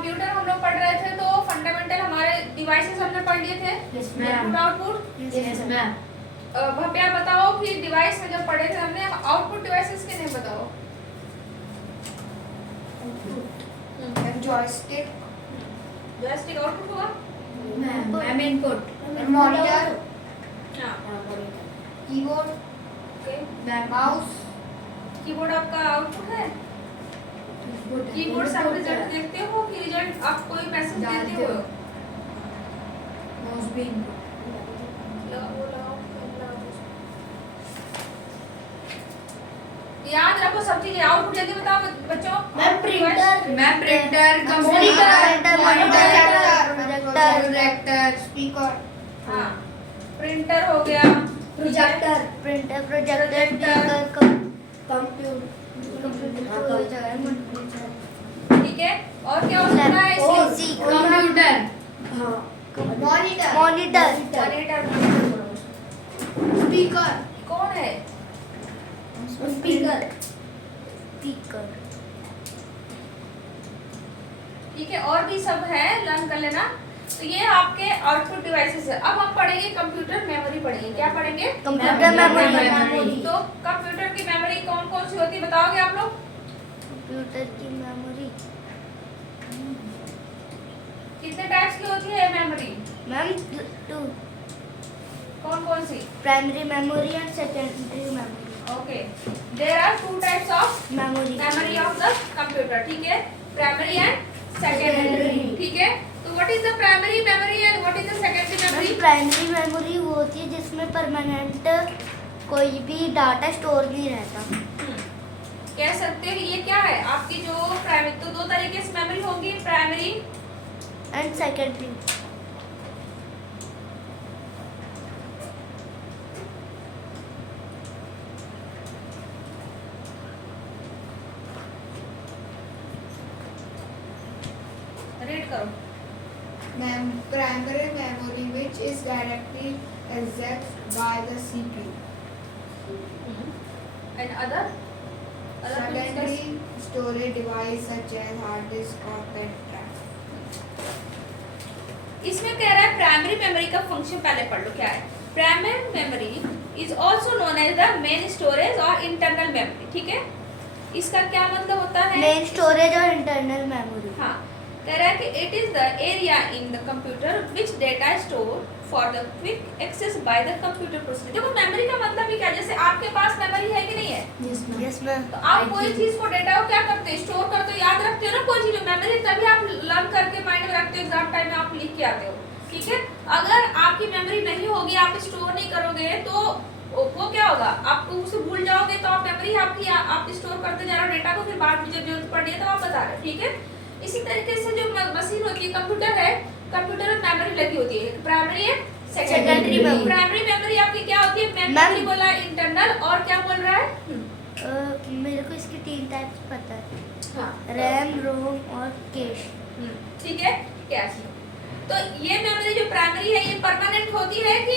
Computer हम लोग पढ़ रहे थे तो फंडामेंटल हमारे डिवाइसेस हमने पढ़ लिए थे। Yes, ma'am. Output Yes, ma'am. Bhavya बताओ कि डिवाइस में जब पढ़े थे हमने आउटपुट डिवाइसेस के नेम बताओ। जॉयस्टिक, जॉयस्टिक आउटपुट हुआ। Ma'am input. मॉनिटर, हाँ कीबोर्ड, ओके। माउस, कीबोर्ड आपका आउटपुट है। कीबोर्ड से आप रिजल्ट देखते हो कि रिजल्ट आप कोई मैसेज देते हो। माउस भी इनपुट। याद रखो सब चीजें। आउटपुट जल्दी बताओ बच्चों। Ma'am printer, ma'am printer, monitor, projector, speaker, हाँ प्रिंटर हो गया, प्रोजेक्टर, प्रोजेक्टर, ठीक है। और क्या हो सकता है इसमें? कंप्यूटर, मॉनिटर, मॉनिटर, स्पीकर, कौन है? स्पीकर, ठीक है। और भी सब है, लर्न कर लेना। तो ये आपके आउटपुट डिवाइसेस है। अब हम पढ़ेंगे कंप्यूटर मेमोरी पढ़ेंगे। क्या पढ़ेंगे? Computer memory. तो कंप्यूटर की मेमोरी कौन कौन सी होती है बताओगे आप लोग? कंप्यूटर की मेमोरी कितने टाइप्स की होती है मेमोरी? मैम कौन कौन सी? Primary memory and secondary memory okay, there are two types of memory memory of the computer, ठीक है। प्राइमरी एंड सेकेंडरी, ठीक है। तो what is the primary memory and what is the secondary memory? Primary memory वो होती है जिसमें permanent कोई भी डाटा स्टोर नहीं रहता। कह सकते हैं ये क्या है आपकी जो प्राइमरी। तो दो तरीके से मेमोरी होगी, प्राइमरी एंड सेकेंडरी। रीड करो। Primary memory, which is directly accessed by the CPU. And other Secondary storage device such as hard disk or pen drive. इसमें कह रहा है प्राइमरी मेमोरी का फंक्शन पहले पढ़ लो क्या है। Primary memory is also known as the main storage और इंटरनल मेमोरी, ठीक है। इसका क्या मतलब होता है? मेन स्टोरेज और इंटरनल मेमोरी। हाँ, कह रहा है कि it is the area in the computer which data store for the quick access by the computer processor. देखो मेमोरी का मतलब ही क्या, जैसे आपके पास मेमोरी है कि नहीं है? Yes ma'am. तो आप कोई चीज को डेटा को क्या करते हैं, स्टोर करते हो, याद रखते हो ना। कोई चीज मेमोरी तभी आप लर्न करके माइंड में रखते हो, एग्जाम टाइम में आप लिख के आते हो, ठीक है। अगर आपकी मेमोरी नहीं होगी, आप स्टोर नहीं करोगे तो वो क्या होगा, आपको उसे भूल जाओगे। तो आप मेमोरी आपकी आप स्टोर करते जा रहे हो डेटा को, फिर बाद में जब जरूरत पड़ी है तो आप बता रहे हो, ठीक है। इसी तरीके से जो मशीन होती है, कंप्यूटर है, कंप्यूटर में मेमोरी लगी होती है, प्राइमरी है, सेकेंडरी मेमोरी। प्राइमरी मेमोरी आपकी क्या होती है? मेमोरी बोला, इंटरनल, और क्या बोल रहा है? मेरे को इसके 3 टाइप्स पता है, हाँ, रैम, रोम और कैश। ठीक है, कैश। तो ये मेमोरी जो प्राइमरी है ये परमानेंट होती है कि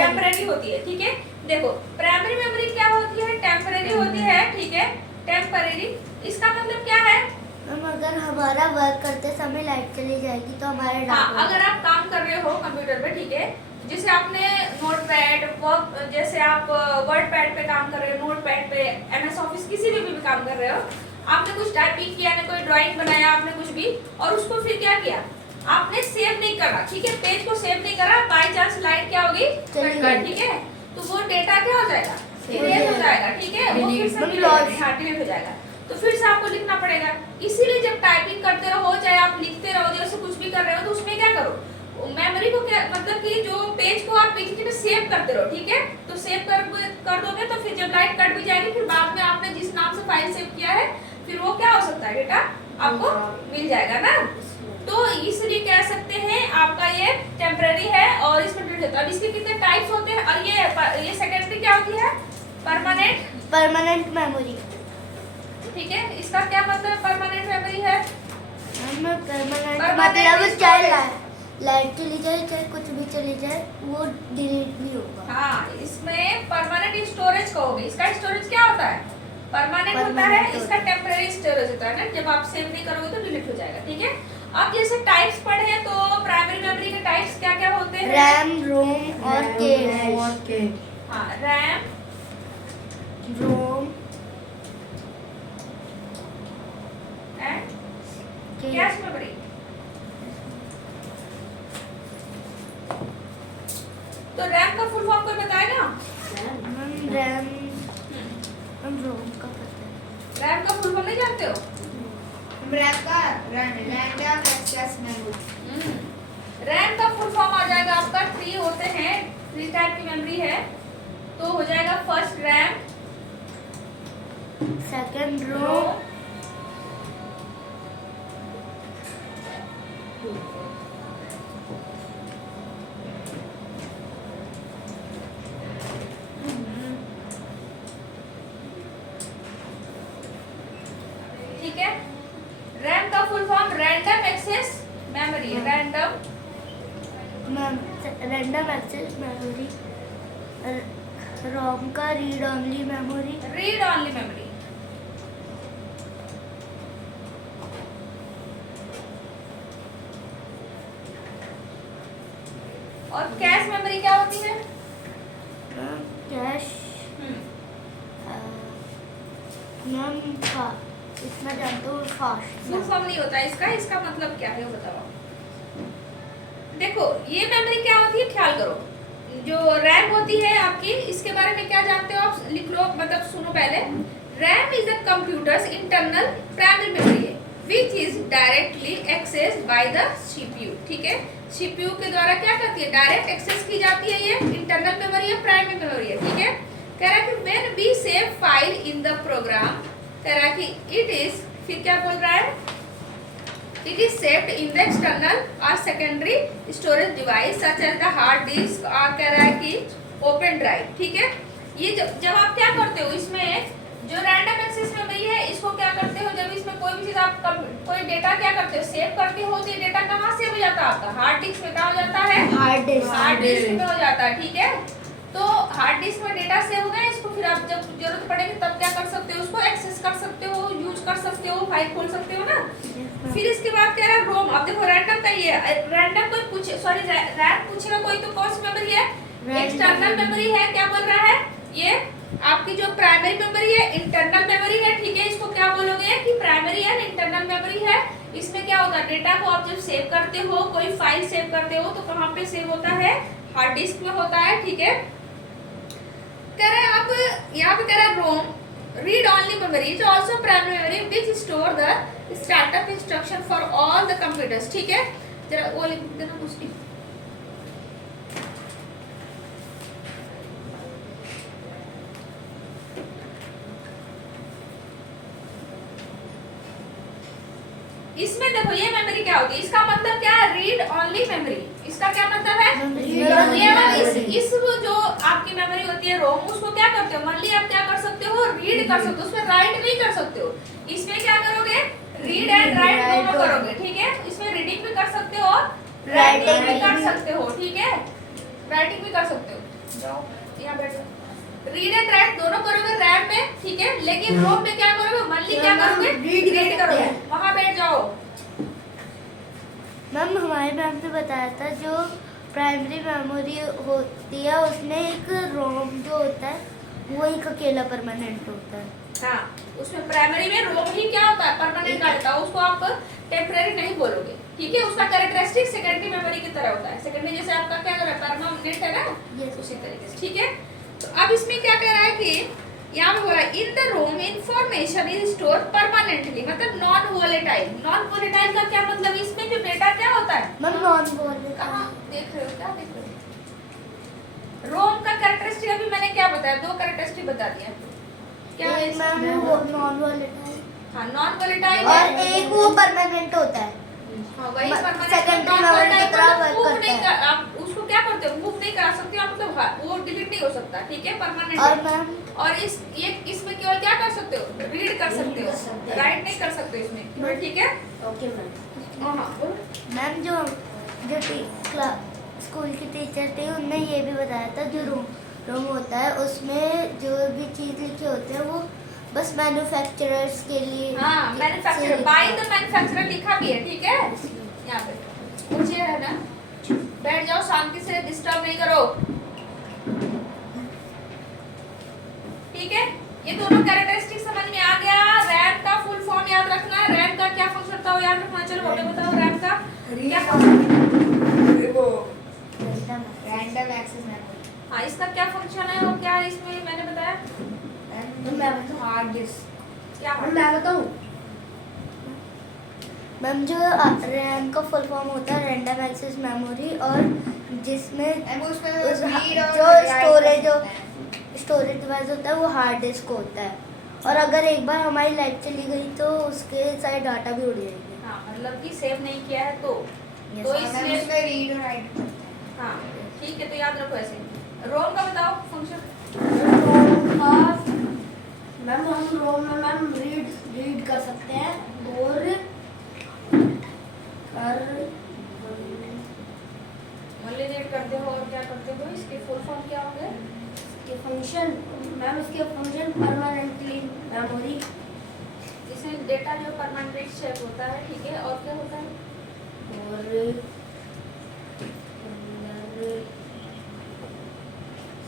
टेम्परेरी होती है, ठीक है। देखो प्राइमरी मेमोरी क्या होती है? टेम्परेरी होती है, ठीक है, टेम्परेरी। इसका मतलब क्या है? हम अगर हमारा वर्क करते समय लाइट चली जाएगी तो हमारे हाँ, अगर आप काम कर रहे हो कंप्यूटर पे, ठीक है, जैसे आपने नोटपैड वर्क, जैसे आप वर्ड पैड पे काम कर रहे हो, नोटपैड पे, एमएस ऑफिस किसी भी काम कर रहे हो, आपने कुछ टाइपिंग किया, ने कोई ड्राइंग बनाया, आपने कुछ भी, और उसको फिर क्या किया, आपने सेव नहीं करा, ठीक है, पेज को सेव नहीं करा, बाय चांस लाइट क्या होगी, ठीक है, तो वो डेटा क्या हो जाएगा, इरेज हो जाएगा, ठीक है, वो फिर से डिलीट हो जाएगा। तो फिर से आपको लिखना पड़ेगा। इसीलिए जब टाइपिंग करते रहो, चाहे आप लिखते रहो, जैसे कुछ भी कर रहे हो, तो उसमें क्या करो, मेमोरी को क्या मतलब कि जो पेज को आप पीछे में सेव करते रहो, ठीक है। तो सेव कर दोगे तो फिर जब लाइट कट भी जाएगी, फिर बाद में आपने जिस नाम से फाइल सेव किया है, फिर वो क्या हो सकता है, डेटा आपको मिल जाएगा ना। तो इसलिए कह सकते हैं आपका ये टेम्परेरी है और इसमें डिलीट होता है। अब इसके कितने टाइप्स होते हैं, और ये सेकेंडरी क्या होती है? परमानेंट मेमोरी, ठीक है। इसका क्या मतलब परमानेंट मेमोरी है? परमानेंट मतलब चाहे लाइट चली जाए, चाहे कुछ भी चली जाए, वो डिलीट नहीं होगा। हाँ, इसमें परमानेंट स्टोरेज कहोगे। इसका स्टोरेज क्या होता है? परमानेंट होता है, Permanent इसका होता है। टेम्परेरी स्टोरेज होता है ना, जब आप सेव नहीं करोगे तो डिलीट हो जाएगा, ठीक है। अब जैसे टाइप्स पढ़े हैं तो प्राइमरी मेमोरी के टाइप्स क्या क्या होते हैं? रैम, रोम और कैश। और के हाँ, RAM, ROM and cache. Cache memory. तो रैम का फुल फॉर्म कोई बताएगा? मैम रैम, मैम रोम का पता है। रैम का फुल फॉर्म नहीं जानते हो? Random access memory. रैम का फुल फॉर्म आ जाएगा आपका 3 होते हैं, 3 टाइप की मेमोरी है, तो हो जाएगा first RAM, second ROM, ROM, ठीक है। रैम का full form random access memory, random ma'am random access memory. ROM का read only memory. Read only memory. और कैश मेमोरी क्या होती है? मैम कैश, मैम इतना जानते हो फास्ट। फुल फॉर्म नहीं होता इसका, इसका मतलब क्या है वो बताओ। देखो ये मेमोरी क्या होती है, ख्याल करो। जो रैम होती है आपकी, इसके बारे में क्या जानते हो आप, लिख लो, मतलब सुनो पहले। RAM is a computer's internal primary memory है which is directly access by the CPU, ठीक है। सीपीयू के द्वारा क्या करती है, डायरेक्ट एक्सेस की जाती है, ये इंटरनल मेमोरी है, प्राइमरी मेमोरी है, ठीक है। कह रहा है कि when we save file in the program, कह रहा है कि इट इज, फिर क्या बोल रहा है, it is saved in the external or secondary storage device such as the hard disk, और कह रहा है कि ओपन ड्राइव, ठीक है। ये जब आप क्या करते हो, इसमें जो रैंडम एक्सेस मेमोरी है, इसको क्या करते हो, जब इसमें कोई भी चीज आप कोई डेटा क्या करते हो, सेव करते हो, तो ये डेटा कहाँ सेव हो जाता है आपका, हार्ड डिस्क में। कहाँ हो जाता है, हार्ड डिस्क। हार्ड डिस्क में हो जाता है, ठीक है। तो हार्ड डिस्क में डेटा सेव हो गया, इसको फिर आप जब जरूरत पड़ेगी तब क्या कर सकते हो, उसको एक्सेस कर सकते हो, यूज कर सकते हो, फाइल खोल सकते हो ना। फिर इसके बाद कह रहा है रोम। अब देखो रैंडम का ये रैंडम कोई पूछे, सॉरी रैम पूछेगा कोई तो कौन सी मेमोरी है, एक्सटर्नल मेमोरी है। क्या बोल रहा है, ये आपकी जो प्राइमरी मेमोरी है, इंटरनल मेमोरी है, ठीक है। इसको क्या बोलोगे कि प्राइमरी है, इंटरनल मेमोरी है। इसमें क्या होता है, डेटा को आप जब सेव करते हो, कोई फाइल सेव करते हो, तो कहाँ पे सेव होता है, हार्ड डिस्क में होता है, ठीक है। कह रहा है अब यहाँ पे कह रहा है ROM read only memory is also primary memory which store the startup instruction for all the computers, ठीक है। जरा वो लिख देना उसकी। इसमें देखो ये मेमोरी क्या होती है, इसका मतलब क्या है, रीड ओनली मेमोरी। इसका क्या मतलब है, इस जो आपकी मेमोरी होती है रोम, उसको क्या करते हो, मान ली आप क्या कर सकते हो, रीड कर सकते हो, उसमें राइट भी कर सकते हो। इसमें क्या करोगे, रीड एंड राइट दोनों करोगे, ठीक है। इसमें रीडिंग भी कर सकते हो और राइटिंग भी कर सकते हो, ठीक है। राइटिंग भी कर सकते हो, जाओ यहाँ बैठो। रीड एंड राइट दोनों करोगे रैम में, ठीक है। लेकिन रोम में क्या करोगे, मान ली क्या करोगे, रीड करोगे, वहां बैठ जाओ। मैम हमारे मैम ने बताया था जो प्राइमरी मेमोरी होती है उसमें एक रोम जो होता है वो एक अकेला परमानेंट होता है। हाँ, उसमें प्राइमरी में रोम ही क्या होता है, परमानेंट आ जाता है, उसको आप टेम्परेरी नहीं बोलोगे, ठीक है। उसका कैरेक्टरिस्टिक सेकेंडरी मेमोरी की तरह होता है। सेकेंडरी जैसे आपका क्या कर रहा है, परमानेंट है ना, उसी तरीके से, ठीक है। तो अब इसमें क्या कह रहा है कि यहाँ पे बोला in the ROM information is store permanently, मतलब नॉन वोलेटाइल। नॉन वोलेटाइल का क्या मतलब, इसमें जो डेटा क्या होता है, मैम नॉन वोलेटाइल। कहाँ देख रहे हो, क्या देख रहे हो। रोम का कैरेक्टरिस्टिक अभी मैंने क्या बताया, 2 कैरेक्टरिस्टिक बता दिया। क्या है, एक मैम वो नॉन वोलेटाइल हाँ नॉन वोलेटाइल और एक वो परमानेंट होता है। हाँ वही permanent. Secondary non memory volatile की तरह मतलब वर्क मूव नहीं करता है। कर, आप उसको क्या करते हो, मूव नहीं करा सकते हो, मतलब वो डिलीट नहीं हो सकता, ठीक है, परमानेंट। और मैम और इसमें केवल क्या कर सकते हो, रीड कर सकते हो, राइट नहीं कर सकते इसमें केवल, ठीक है। Okay ma'am. हाँ बोलो। मैम जो स्कूल की टीचर थी उनने ये भी बताया था जो रोम होता है उसमें जो भी चीज़ लिखी होती है वो बस मैन्युफैक्चरर्स के लिए। हाँ मैन्युफैक्चरर, बाय द मैन्युफैक्चरर लिखा भी है, ठीक है। यहाँ पे वो चेयर है ना, बैठ जाओ शांति से, डिस्टर्ब नहीं करो, ठीक है। ये दोनों कैरेक्टरिस्टिक समझ में आ गया। रैम का फुल फॉर्म याद रखना है, रैम का क्या फंक्शन होता है याद रखना। चलो हमें बताओ रैम का क्या रैंडम एक्सेस मेमोरी। हाँ इसका क्या फंक्शन है और क्या है इसमें मैंने बताया हार्ड डिस्क। क्या है? मैं बताऊं? मैम जो रैम का फुल फॉर्म होता है रैंडम एक्सेस मेमोरी, और जिसमें उसमें उस रीड और जो राइट स्टोरेज कर सकते हैं। स्टोरेज डिवाइस होता है वो हार्ड डिस्क होता है, और अगर एक बार हमारी लाइट चली गई तो उसके सारे डाटा भी उड़ जाएंगे। हाँ मतलब कि सेव नहीं किया है तो Yes, तो ma'am. इसलिए उसमें रीड और राइट करते हैं। हाँ ठीक है, तो याद रखो ऐसे। रोम का बताओ फंक्शन। मैम हम रोम में मैम रीड कर सकते हैं और वैलिडेट करते हो और क्या करते हो, इसके फुल फॉर्म क्या होंगे? के फंक्शन मैम इसके फंक्शन परमानेंटली मेमोरी इसमें डेटा जो परमानेंट शेप होता है, ठीक है। और क्या होता है? और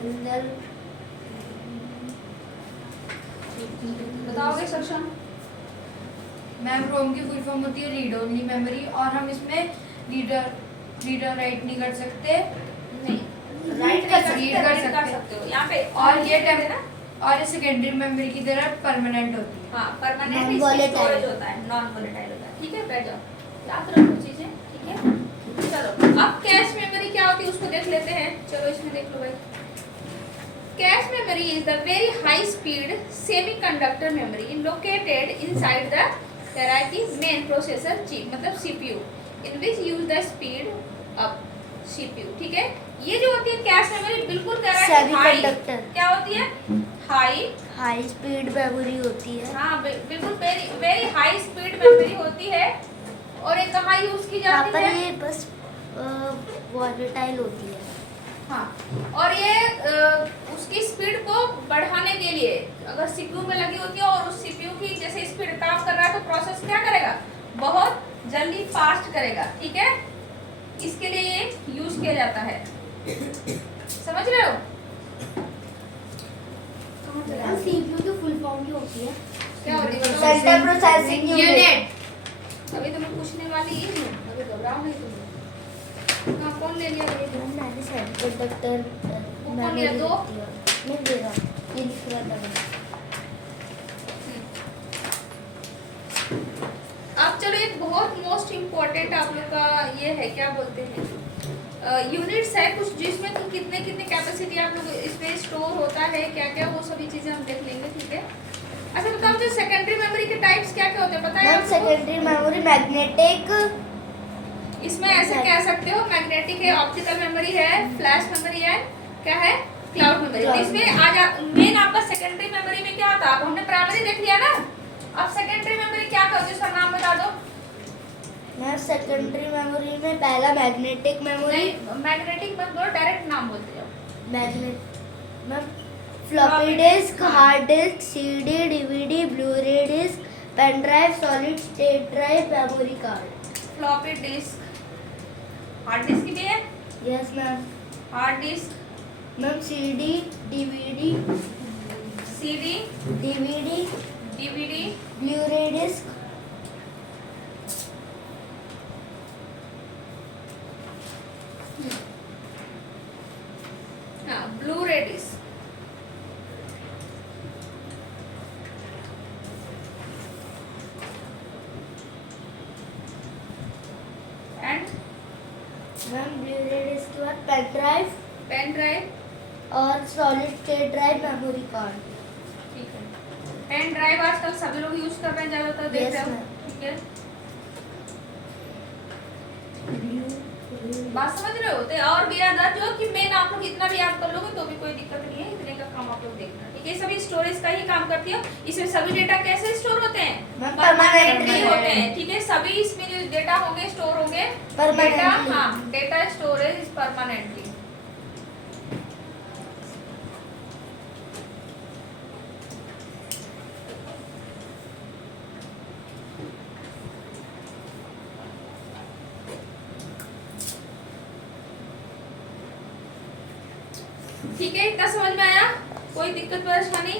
अंदर बताओगे सक्षम? मैम रोम की फुल फॉर्म होती है रीड ओनली मेमोरी, और हम इसमें रीडर राइट नहीं कर सकते, नहीं Read कर सकते। सकते हो यहाँ पे। और ये है ना, और ये सेकेंडरी मेमोरी की तरह परमानेंट होती है। हाँ परमानेंट Non-volatile। स्टोरेज होता है, नॉन वोलेटाइल होता है, ठीक है। बैठ जाओ, याद रखो चीजें, ठीक है। चलो अब कैश मेमोरी क्या होती है उसको देख लेते हैं। चलो इसमें देख लो भाई। Cache memory is the very high speed semiconductor memory located inside the main processor chip, मतलब CPU, in which use the speed up CPU, ठीक है। ये जो होती है कैश मेमोरी बिल्कुल कह रहा है हाई, Semiconductor। क्या होती है? हाई, हाई स्पीड मेमोरी होती है। हाँ बिल्कुल very very high speed memory होती है। और ये कहाँ यूज की यहाँ जाती पर है? ये बस वॉलेटाइल होती है। हाँ और ये उसकी स्पीड को बढ़ाने के लिए अगर सीपीयू में लगी होती है और उस सीपीयू की जैसे स्पीड काम कर रहा है तो प्रोसेस क्या करेगा? बहुत जल्दी फास्ट करेगा, ठीक है। इसके लिए ये यूज किया जाता है, समझ रहे हो? सीपीयू की फुल फॉर्म क्या होती है? क्या होती है? Central processing unit. अभी तुम्हें पूछने वाली ही हूँ, अभी घबराओ नहीं तुम। हाँ कौन ले लिया ये? मैंने सेमीकंडक्टर वो कौन लिया? दो? मैं दे रहा हूँ, ये लिख रहा था मैंने। अब चलो एक बहुत मोस्ट इम्पोर्टेंट आप लोग का ये है, क्या बोलते हैं, यूनिट्स है कुछ जिसमें कि कितने कितने कैपेसिटी आप लोग इसमें स्टोर होता है, क्या क्या, वो सभी चीजें हम देख लेंगे, ठीक है। अच्छा बताओ मुझे सेकेंडरी मेमोरी के टाइप्स क्या क्या होते हैं पता है मैम आपको? सेकेंडरी मेमोरी मैग्नेटिक, इसमें ऐसे कह सकते हो मैग्नेटिक है, ऑप्टिकल मेमोरी है, फ्लैश मेमोरी है, क्या है? Cloud memory. तो इसमें आज मेन आपका सेकेंडरी मेमोरी में क्या आता है? अब हमने प्राइमरी देख लिया ना, अब सेकेंडरी मेमोरी क्या करती है उसका नाम बता दो। मैम सेकेंडरी मेमोरी में पहला मैग्नेटिक मेमोरी, नहीं मैग्नेटिक मत बोलो, डायरेक्ट नाम बोलते जाओ। Magnet ma'am floppy disk, hard disk, CD, DVD, blu ray disk, pen drive, solid state drive, memory card. Floppy disk, hard disk भी है, yes ma'am. Hard disk, ma'am CD, DVD, CD, DVD, DVD, blu ray disk, हाँ blu ray disk, and ma'am blu ray disk के बाद pen drive pen drive, और solid state drive, memory card. ठीक है। Pen drive आजकल सभी लोग यूज कर रहे हैं, ज्यादातर देख Yes, रहे हो, ma'am. ठीक है। बात समझ रहे हो? तो और भी याद रखो कि मेन आप लोग इतना भी याद कर लोगे तो भी कोई दिक्कत नहीं है, इतने का काम आप लोग देखना, ठीक है। सभी स्टोरेज का ही काम करती है। इसमें सभी डेटा कैसे स्टोर होते हैं? Ma'am, परमानेंटली permanently होते हैं, ठीक है। सभी इसमें जो डेटा होंगे स्टोर होंगे Permanently. डेटा, हाँ डेटा स्टोरेज इज परमानेंटली। ठीक है, इतना समझ में आया? कोई दिक्कत परेशानी?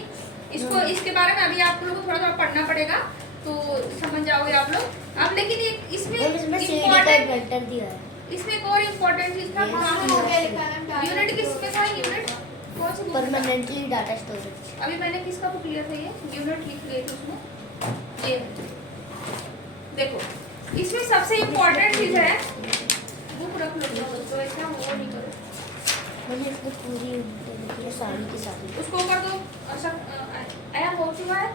इसको इसके बारे में अभी आप लोगों को थोड़ा थोड़ा पढ़ना पड़ेगा तो समझ जाओगे आप लोग। अब लेकिन इसमें इसमें सीडी का इम्पोर्टेंट, वेक्टर दिया है। इसमें एक और इम्पोर्टेंट चीज था, कहाँ हो गया लिखा है? यूनिट किसमें था? यूनिट कौन सी book में था? Permanently data storage. अभी मैंने किसका बुक लिया था? ये यूनिट लिख लिए थे उसमें। ये देखो, इसमें सबसे इम्पोर्टेंट चीज है, बुक रख लो तो ऐसा वो नहीं करो, मैंने इसको पूरी यूनिट लिखी है सारी की सारी। उसको कर दो। अच्छा आया हो चुका है।